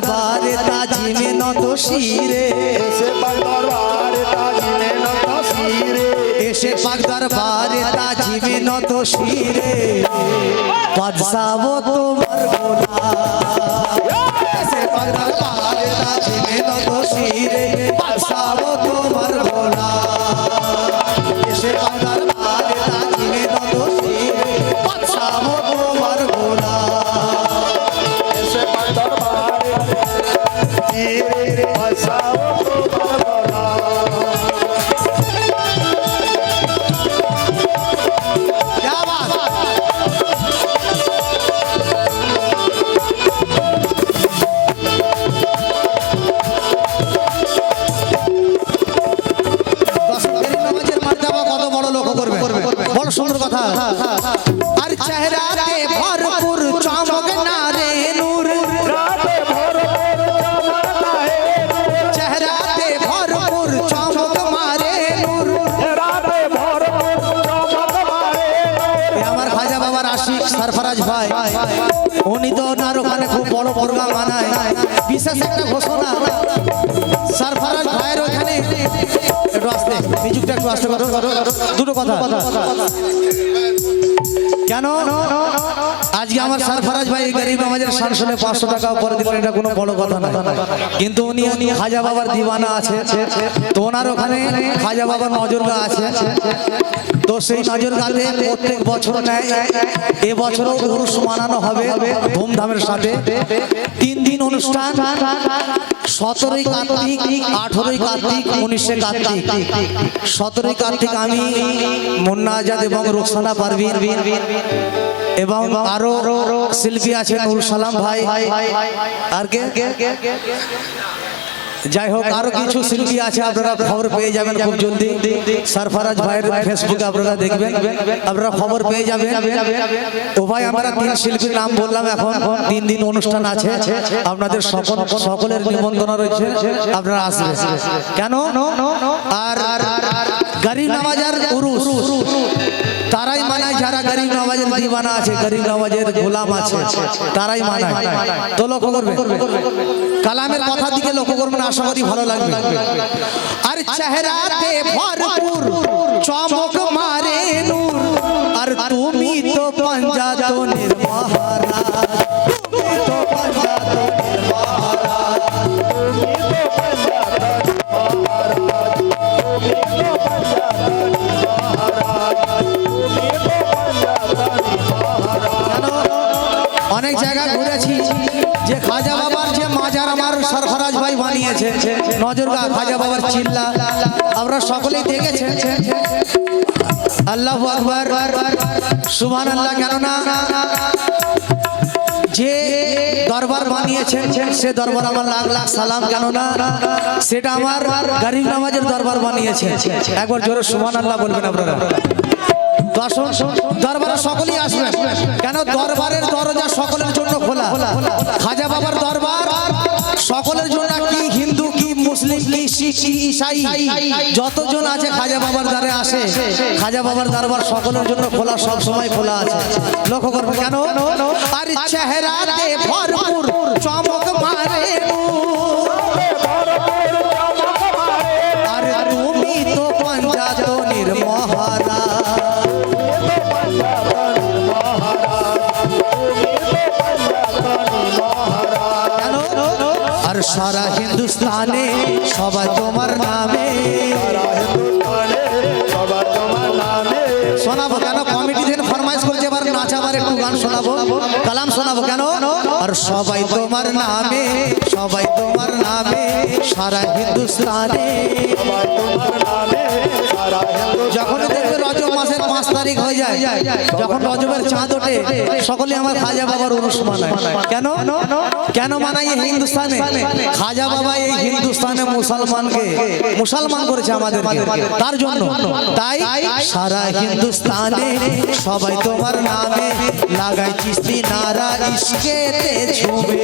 দরবারে তাজিমে নত শিরে, এসে পাক দরবারে তাজিমে নত শিরে, বাদশাহ তোমার গোলাম, এসে পাক দরবারে তাজিমে নত শিরে, বাদশাহ তোমার গোলাম, এসে পাক দরবারে তাজিমে নত শিরে, বাদশাহ তোমার গোলাম, এসে পাক দরবারে শিরে, বাদশাহ তোমার গোলাম। সুন্দর কথা। আর চেহারাতে ভরপুর চমক নারে নূর, চেহারাতে ভরপুর চমক মারে নূর, আমার খাজা বাবার আশিক সরফরাজ ভাই, উনি তো ওনার ওখানে খুব বড় প্রোগ্রাম বানায়। বিশেষ একটা ঘোষণা, সরফরাজ ভাইয়ের ওখানে একটু আসতে, মিউজিকটা একটু আসতে করো, দুটো কথা। কেন আজকে আমার সরফরাজ ভাই গরিব নামাজের শানসনে 500 টাকা উপরে দিলেন, এটা কোনো বড় কথা না, কিন্তু উনি খাজা বাবার দিওয়ানা আছে, তো ওনার ওখানে খাজা বাবার নজরগা আছে, তো সেই নজরগাতে প্রত্যেক বছর নেয়, এবছরও উরুস মানানো হবে ধুমধামের সাথে। 3 দিন অনুষ্ঠান, 17ই কার্তিক, 18ই কার্তিক, 19শে কার্তিক। 17ই কার্তিক আমি মুন্না আজাদ এবং রোকসানা পারভিন এবং আরো শিল্পী আছে নুরুল সালাম ভাই, আর কে যাই হোক আরো কিছু শিল্পী আছে, আপনারা খবর পেয়ে যাবেন খুব জলদি। সরফরাজ ভাইয়ের ফেসবুকে আপনারা দেখবেন, আপনারা খবর পেয়ে যাবেন। তো ভাই আমরা 3 শিল্পীর নাম বললাম, এখন 3 দিন অনুষ্ঠান আছে, আপনাদের সকলের নিমন্ত্রণ রয়েছে, আপনারা আসবেন। কেন আর গরিব নওয়াজের উরুস তারাই মানায় যারা গরিব নওয়াজের দিওয়ানা আছে, গরিব নওয়াজের গোলাম আছে, তারাই মানায়। তো লক্ষ্য করবেন, কালামের কথা দিকে লক্ষ্য করবেন, আশা করি ভালো লাগবে। আর চেহারাতে ভরপুর চমক মারে নূর, আর তুমি তো পঞ্জাতনের মহারাজ, তুমি তো পঞ্জাতনের মহারাজ, তুমি তো পঞ্জাতনের মহারাজ, তুমি তো পঞ্জাতনের মহারাজ, তুমি তো পঞ্জাতনের মহারাজ। অনেক জায়গা ঘুরেছি, যে খাজা বাবার যে মাজার আমার সরফরাজ ভাই বানিয়েছে, নজরগা খাজা বাবার চিল্লা, আমরা সকলেই দেখেছেন। আল্লাহু আকবার, সুবহানাল্লাহ। কেননা যে দরবার বানিয়েছেন সে দরবার আমার লাখ লাখ সালাম, কেননা সেটা আমার গরিব নওয়াজের দরবার বানিয়েছে। একবার জোরে সুবহানাল্লাহ বলবেন আপনারা। দরবারে সকলেই আসবেন, কেন দরবারের দরজা সকলের জন্য খোলা। খাজা বাবার দরবার সকলের জন্য, কি হিন্দু কি মুসলিম কি শিখ কি ঈসাই যতজন আছে খাজা বাবার দ্বারে আসে, খাজা বাবার দরবার সকলের জন্য খোলা, সব সময় খোলা আছে। লক্ষ্য করবে কেন আর চেহারাতে ভরপুর চমক মারে, আর তুমি তো পঞ্জাতনের মহারাজ, আর সারা হিন্দুস্তানে সবাই তোমার নামে, শোনাবো কেন কমিটি থেকে ফরমাইশ করছে, এবার নাচাবার একটু গান শোনাবো, কালাম শোনাবো কেন। আর সবাই তোমার নামে, সবাই তোমার নামে, সারা হিন্দুস্তানে। যখন দেখবে রজব মাসের 5 তারিখ হয়ে যায়, যখন রজবের চাঁদ ওঠে, সকলে আমার খাজা বাবার উরুস মানায়। কেন কেন মানায় এই হিন্দুস্তানে? খাজা বাবা এই হিন্দুস্তানে মুসলমান করেছে আমাদেরকে, তার জন্য। তাই সারা হিন্দুস্তানে সবাই তোমার নামে লাগাই চিস্তি নারা, ইশকেতে ঝুমে,